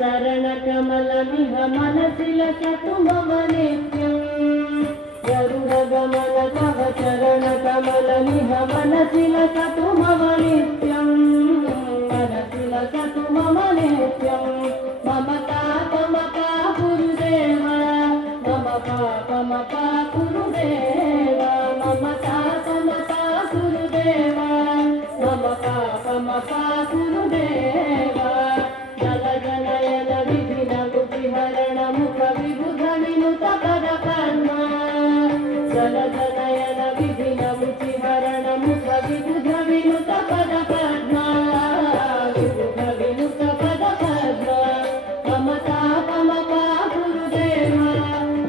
चरण कमलमिह मनसि लसतु मम नित्यम् गरुडगमन तव चरण कमलमिह मनसि लसतु मम नित्यम् मनसि लसतु मम नित्यम् मम पापमपा गुरुदेव मम पापमपा गुरुदेव मम पापमपा गुरुदेव मम पापमपा गुरुदेव जल जनयन विधिन बुद्धिहरण मुख विबुध विनुत पद पद्मा जल जनयन विधिन बुद्धिहरण मुख विबुध विनुत पद पद्मा विबुध विनुत पद पद्मा मम पापमपा गुरुदेव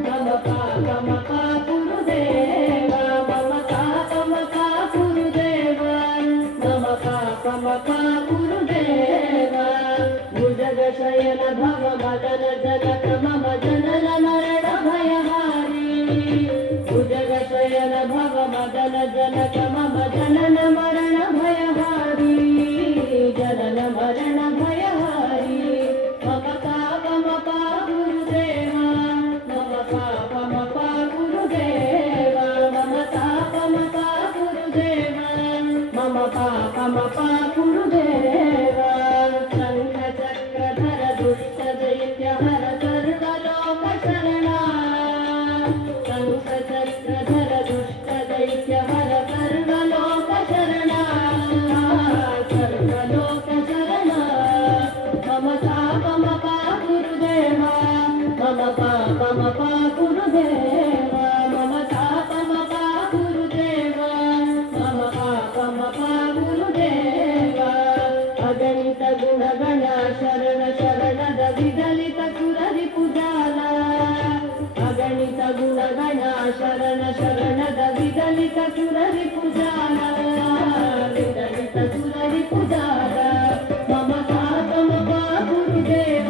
मम पापमपा गुरुदेव मम पापमपा गुरुदेव मम पापमपा गुरुदेव भुजगशयन भव मदन जनक मम जनन मरण भयहारी भुजगशयन भव मदन जनक मम जनन मरण भयहारी जनन मरण भयहारी मम पापमपा गुरुदेव मम पापमपा गुरुदेव मम पापमपा गुरुदेव मम पापमपा गुरुदेव शङ्ख चक्रधर दुष्ट दैत्य हर सर्वलोक शरणा शङ्ख चक्रधर दुष्ट दैत्य हर सर्वलोक शरणा सर्वलोक शरणा मम पापमपा गुरुदेव मम पापमपा गुरुदेव मम पापमपा गुरुदेव मम पापमपा गुरुदेव अगणित गुणगण शरण शरणद विदलित सुररि पुजाला अगणित गुणगण शरण शरणद विदलित सुररि पुजाला विदलित सुररि पुजाला मम पापमपा गुरुदेव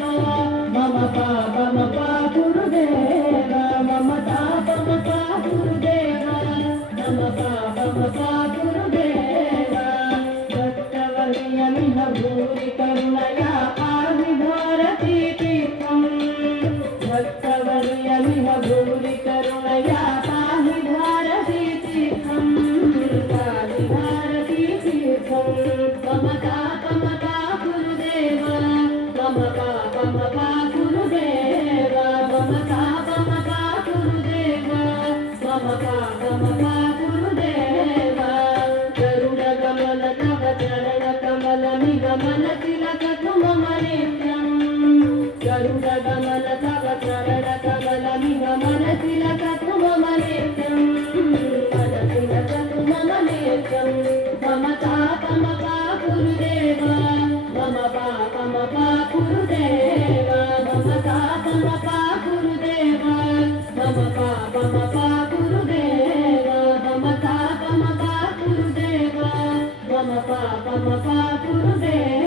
मम पापमपा गुरुदेव मम पापमपा गुरुदेव मम पापमपा गुरुदेव भक्तवर्यमिह भूरि करुणया पाहि भारती तीर्थम् भक्तवर्यमिह भूरि करुणया पाहि भारती तीर्थम् पाहि भारती तीर्थम् मम पापमपा गुरुदेव मम पापमपा गुरुदेव मम पापमपा गुरुदेव मम पापमपा गुरुदेव गरुडगमन तव चरण कमलमिह मनसि लसतु मम नित्यम् गरुडगमन तव चरण कमलमिह मनसि लसतु मम नित्यम् मनसि लसतु मम नित्यम् मम पापमपा गुरुदेव मम पापमपा गुरुदेव मम पापमपा गुरुदेव मम पापमपा गुरुदेव मम पापमपा गुरुदेव मम पापमपा गुरुदेव